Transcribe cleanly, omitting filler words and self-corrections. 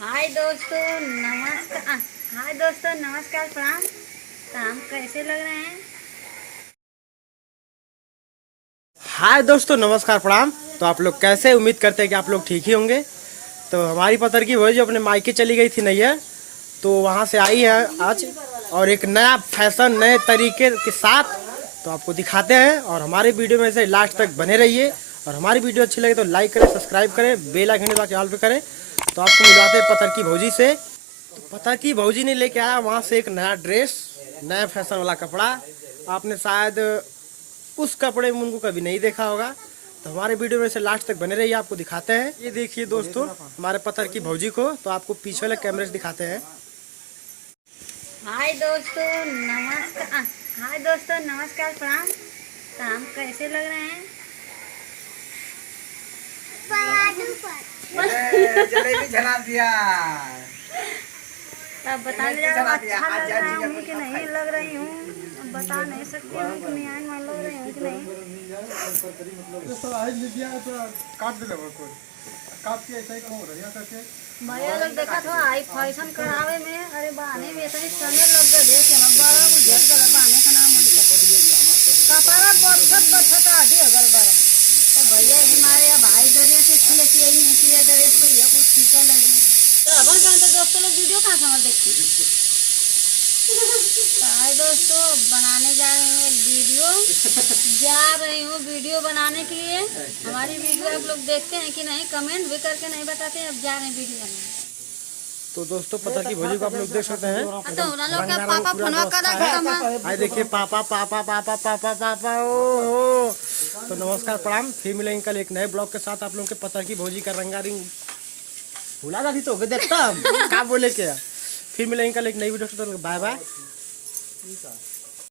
हाय दोस्तों नमस्कार। हाय दोस्तों नमस्कार प्रणाम। काम कैसे लग रहे हैं? हाय दोस्तों नमस्कार प्रणाम। तो आप लोग कैसे, उम्मीद करते हैं कि आप लोग ठीक ही होंगे। तो हमारी पतर की वही जो अपने मायके चली गई थी नैयर, तो वहाँ से आई है आज और एक नया फैशन नए तरीके के साथ तो आपको दिखाते हैं। और हमारे वीडियो में से लास्ट तक बने रहिए और हमारी वीडियो अच्छी लगे तो लाइक करें, सब्सक्राइब करें, बेल आइकन दबा के ऑल पे करें। तो आपको मिलवाते हैं पतर की भौजी से। तो पतर की भौजी ने लेके आया वहाँ से एक नया ड्रेस, नया फैशन वाला कपड़ा। आपने शायद उस कपड़े में उनको कभी नहीं देखा होगा। तो हमारे वीडियो में से लास्ट तक बने रहिए, आपको दिखाते हैं। ये देखिए दोस्तों हमारे पत्थर की भौजी को, तो आपको पीछे वाले कैमरे से दिखाते हैं। हाय दोस्तों नमस्कार। हाय दोस्तों नमस्कार प्रणाम। काम कैसे लग रहे हैं? जलेबी जला दिया। तब बता दीजिए अच्छा लग रहा हूँ कि नहीं लग रही हूँ। बता नहीं सकती हूँ कि नहीं मैं लग रही हूँ कि नहीं। भैया लोग देखा था आई फैशन करावे में, अरे बहाने में इतनी समय लग गए देख के मैं बड़ा बुझत कर बहाने का नाम मन कपड़ा बचत आधी अगल बड़ा। तो भैया हमारे भाई दरिया से खुले की यही नहीं किया ड्रेस तो ये कुछ सीखा लगी। तो अपन कहते दोस्तों लोग वीडियो कहाँ समझ देखती। हाय दोस्तों बनाने जा रही हूँ एक वीडियो बनाने के लिए। हमारी वीडियो आप लोग देखते हैं कि नहीं, कमेंट भी करके नहीं बताते हैं। अब जा रहे हैं वीडियो बनाने। तो दोस्तों पत्थर की भौजी को आप लोग देख सकते हैं। तो उन लोग का पापा फोनवा कर रहा है। आए देखिए पापा पापा पापा पापा पापा ओ। तो नमस्कार प्रणाम, फिर मिलेंगे कल एक नए ब्लॉग के साथ। आप लोगों के पत्थर की भौजी का रंगारिंग भुला रही तो देखता क्या बोले क्या। फिर मिलेंगे कल एक नई वीडियो के साथ। Bye bye.